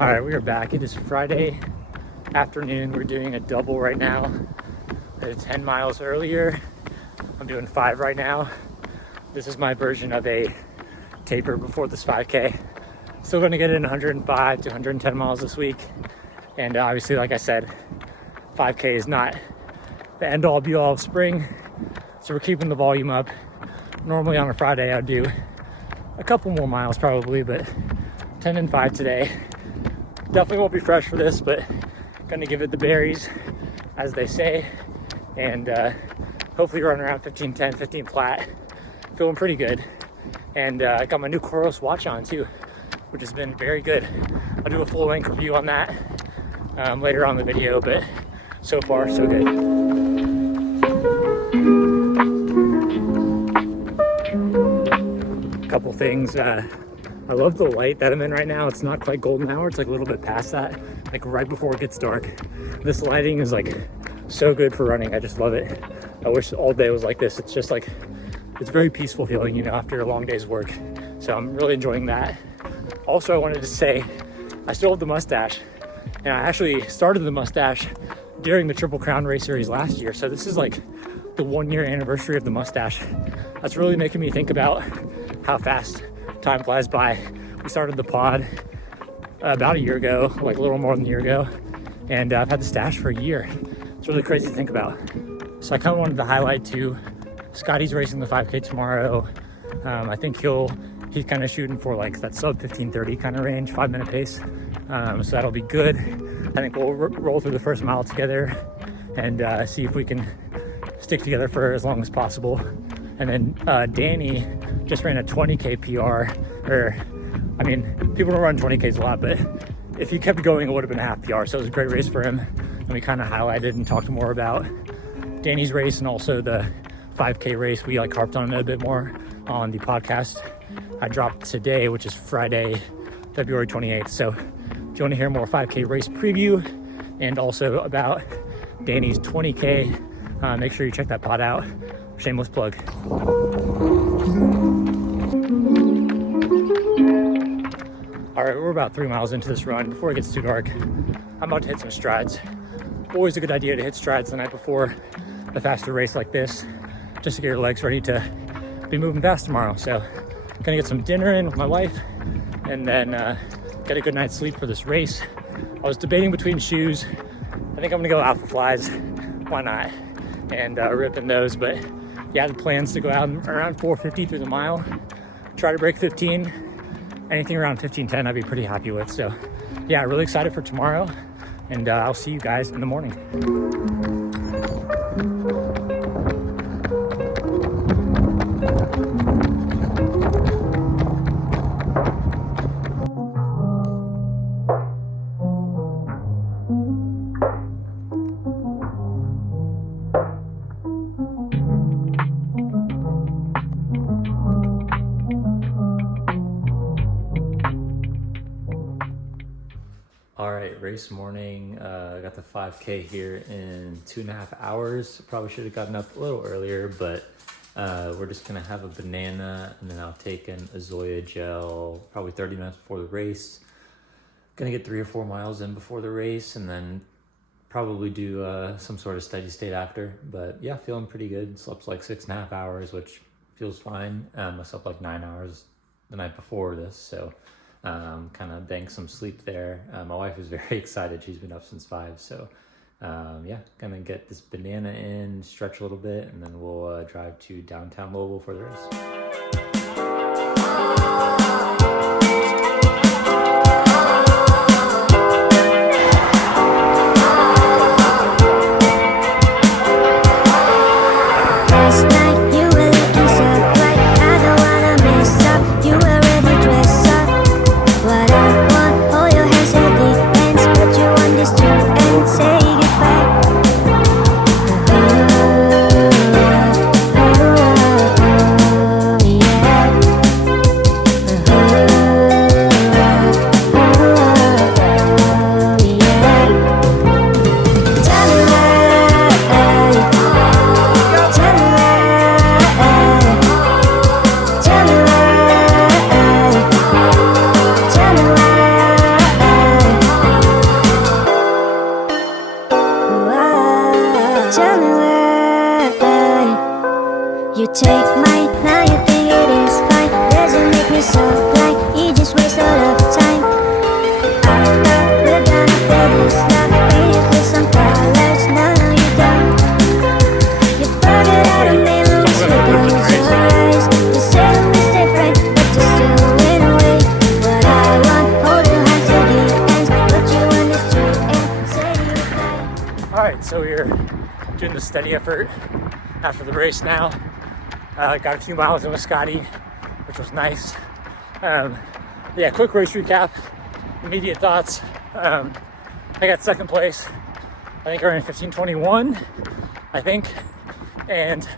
All right, we are back. It is Friday afternoon. We're doing a double right now. I did 10 miles earlier. I'm doing 5 right now. This is my version of a taper before this 5K. Still going to get in 105 to 110 miles this week. And obviously, like I said, 5K is not the end all be all of spring. So we're keeping the volume up. Normally on a Friday, I'd do a couple more miles probably, but 10 and 5 today. Definitely won't be fresh for this, but gonna give it the berries, as they say, and hopefully run around 15:10, 15 flat. Feeling pretty good, and I got my new Coros watch on too, which has been very good. I'll do a full length review on that later on in the video, but so far so good. Couple things. I love the light that I'm in right now. It's not quite golden hour. It's like a little bit past that, like right before it gets dark. This lighting is like so good for running. I just love it. I wish all day was like this. It's just like, it's very peaceful feeling, you know, after a long day's work. So I'm really enjoying that. Also, I wanted to say, I still have the mustache, and I actually started the mustache during the Triple Crown race series last year. So this is like the 1-year anniversary of the mustache. That's really making me think about how fast time flies by. We started the pod about a year ago, like a little more than a year ago, and I've had the stash for a year. It's really crazy to think about. So I kind of wanted to highlight too, Scotty's racing the 5K tomorrow. I think he's kind of shooting for like that sub 15:30 kind of range, 5-minute pace. So that'll be good. I think we'll roll through the first mile together and see if we can stick together for as long as possible. And then Danny just ran a 20K PR, I mean, people don't run 20Ks a lot, but if he kept going, it would have been a half PR. So it was a great race for him. And we kind of highlighted and talked more about Danny's race and also the 5K race. We like harped on it a bit more on the podcast I dropped today, which is Friday, February 28th. So if you want to hear more 5K race preview and also about Danny's 20K, make sure you check that pod out. Shameless plug. All right, we're about 3 miles into this run. Before it gets too dark, I'm about to hit some strides. Always a good idea to hit strides the night before a faster race like this, just to get your legs ready to be moving fast tomorrow. So gonna get some dinner in with my wife and then get a good night's sleep for this race. I was debating between shoes. I think I'm gonna go Alpha Flies. Why not? And ripping those, but yeah, the plans to go out around 4:50 through the mile, try to break 15. Anything around 15:10 I'd be pretty happy with. So yeah, really excited for tomorrow, and I'll see you guys in the morning. All right, race morning. I got the 5K here in 2.5 hours. Probably should have gotten up a little earlier, but we're just gonna have a banana and then I'll take an Azoya gel probably 30 minutes before the race. Gonna get 3 or 4 miles in before the race and then probably do some sort of steady state after. But yeah, feeling pretty good. Slept like 6.5 hours, which feels fine. I slept like 9 hours the night before this, so kind of banked some sleep there. My wife is very excited. She's been up since 5. So yeah, gonna get this banana in, stretch a little bit, and then we'll drive to downtown Louisville for the race. so we were doing the steady effort after the race now. Got a few miles in with Scotty, which was nice. Yeah, quick race recap, immediate thoughts. I got second place. I think I ran 15:21, I think. And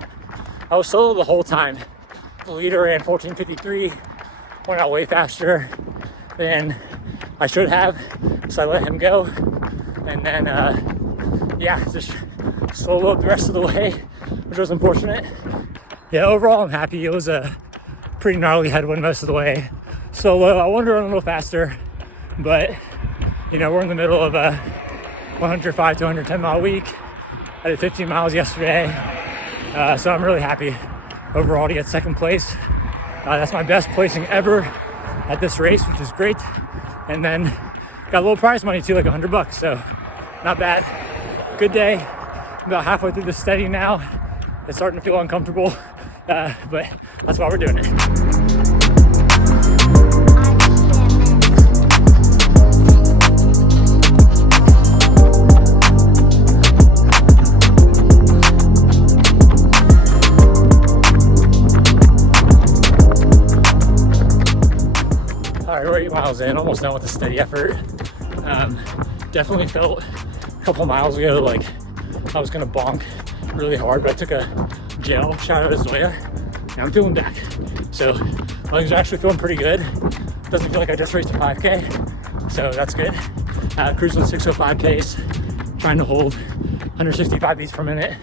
I was solo the whole time. The leader ran 14:53, went out way faster than I should have, so I let him go. And then, yeah, just soloed the rest of the way, which was unfortunate. Yeah, overall I'm happy. It was a pretty gnarly headwind most of the way. Solo, I wanted to run a little faster, but you know, we're in the middle of a 105 to 110 mile week. I did 15 miles yesterday, so I'm really happy overall to get second place. That's my best placing ever at this race, which is great. And then got a little prize money too, like $100, so not bad. Good day. I'm about halfway through the steady now. It's starting to feel uncomfortable, but that's why we're doing it. All right, we're 8 miles in, almost done with the steady effort. Definitely felt a couple miles ago like I was gonna bonk really hard, but I took a gel shot of Zoya and I'm feeling back. So legs are actually feeling pretty good. Doesn't feel like I just raced a 5K, so that's good. Cruising 6:05 pace, trying to hold 165 beats per minute,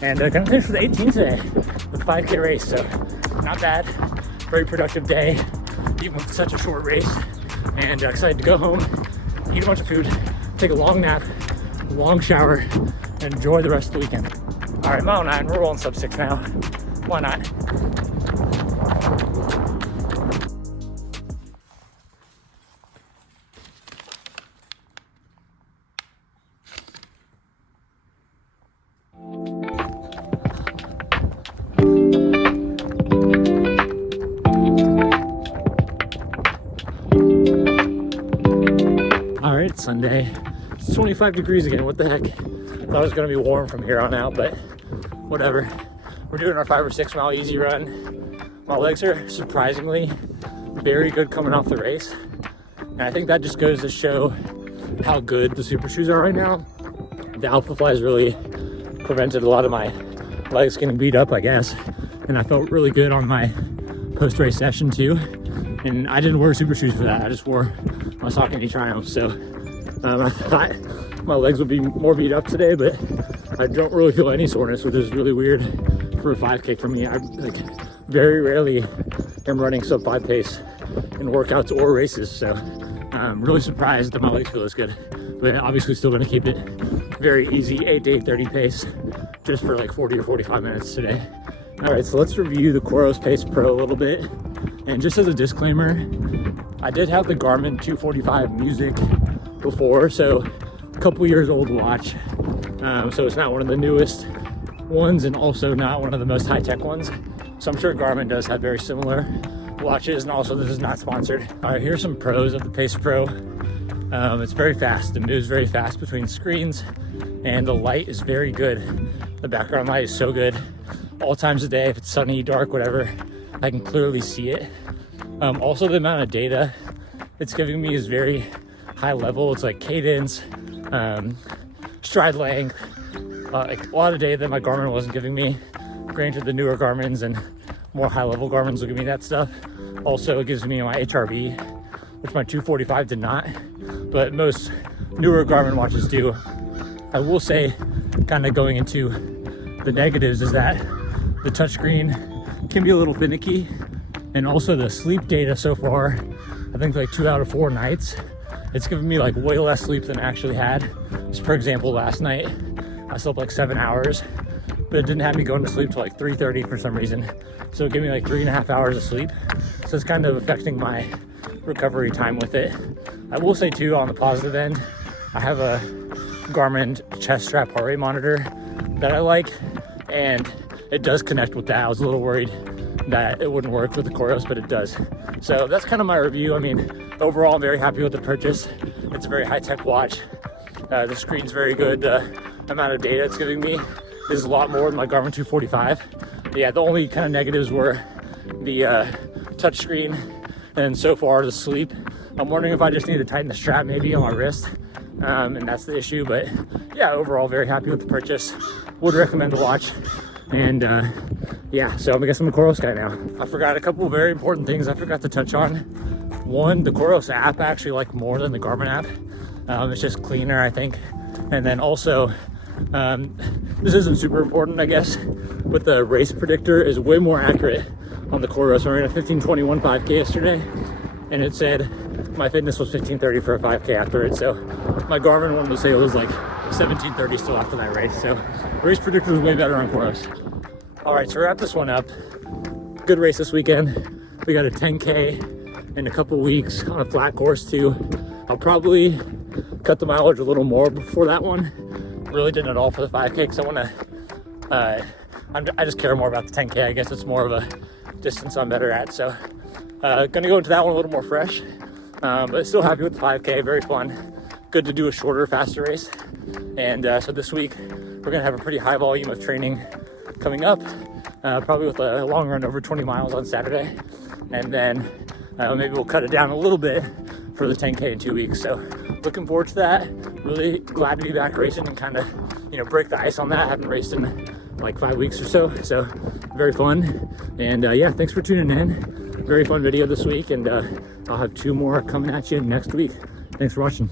and gonna finish with 18 today with a 5K race, so not bad. Very productive day, even with such a short race, and excited to go home, eat a bunch of food, take a long nap, a long shower, and enjoy the rest of the weekend. All right, mile 9, we're rolling sub 6 now. Why not? All right, it's Sunday. It's 25 degrees again. What the heck? Thought it was gonna be warm from here on out, but whatever. We're doing our 5 or 6 mile easy run. My legs are surprisingly very good coming off the race. And I think that just goes to show how good the super shoes are right now. The Alpha Flies really prevented a lot of my legs getting beat up, I guess. And I felt really good on my post-race session too. And I didn't wear super shoes for that. I just wore my Saucony Triumph. So I thought my legs would be more beat up today, but I don't really feel any soreness, which is really weird for a 5K for me. I like very rarely am running sub 5 pace in workouts or races, so I'm really surprised that my legs feel this good. But obviously still gonna keep it very easy, 8 to 8:30 pace, just for like 40 or 45 minutes today. All right, so let's review the Coros Pace Pro a little bit. And just as a disclaimer, I did have the Garmin 245 Music before, so a couple years old watch. So it's not one of the newest ones and also not one of the most high-tech ones. So I'm sure Garmin does have very similar watches, and also this is not sponsored. All right, here's some pros of the Pace Pro. It's very fast. It moves very fast between screens, and the light is very good. The background light is so good. All times of day, if it's sunny, dark, whatever, I can clearly see it. Also, the amount of data it's giving me is very high level. It's like cadence, stride length, like a lot of data that my Garmin wasn't giving me. Granted, the newer Garmins and more high level Garmins will give me that stuff. Also, it gives me my HRV, which my 245 did not, but most newer Garmin watches do. I will say, kind of going into the negatives, is that the touchscreen can be a little finicky, and also the sleep data so far, I think like 2 out of 4 nights, it's given me like way less sleep than I actually had. So for example, last night I slept like 7 hours, but it didn't have me going to sleep till like 3:30 for some reason. So it gave me like 3.5 hours of sleep. So it's kind of affecting my recovery time with it. I will say too, on the positive end, I have a Garmin chest strap heart rate monitor that I like, and it does connect with that. I was a little worried that it wouldn't work with the Coros, but it does. So that's kind of my review. I mean, overall, I'm very happy with the purchase. It's a very high-tech watch. The screen's very good. The amount of data it's giving me is a lot more than my Garmin 245. Yeah, the only kind of negatives were the touch screen and so far the sleep. I'm wondering if I just need to tighten the strap maybe on my wrist, and that's the issue. But yeah, overall very happy with the purchase. Would recommend to watch. And yeah, so I guess I'm a Coros guy now. I forgot a couple of very important things I forgot to touch on. One, the Coros app I actually like more than the Garmin app. It's just cleaner, I think. And then also, this isn't super important, I guess, but the race predictor is way more accurate on the Coros. I ran a 15:21 5K yesterday, and it said my fitness was 15:30 for a 5K after it. So my Garmin wanted to say it was like 17:30 still after that race. So race predictor was way better on Coros. All right, so wrap this one up. Good race this weekend. We got a 10K in a couple weeks on a flat course too. I'll probably cut the mileage a little more before that one. Really didn't at all for the 5K because I want to, I just care more about the 10K. I guess it's more of a distance I'm better at. So gonna go into that one a little more fresh, but still happy with the 5K, very fun. Good to do a shorter, faster race. And so this week we're gonna have a pretty high volume of training coming up, probably with a long run over 20 miles on Saturday. And then maybe we'll cut it down a little bit for the 10K in 2 weeks. So looking forward to that. Really glad to be back racing and kind of, break the ice on that. I haven't raced in like 5 weeks or so. So very fun. And yeah, thanks for tuning in. Very fun video this week. And I'll have 2 more coming at you next week. Thanks for watching.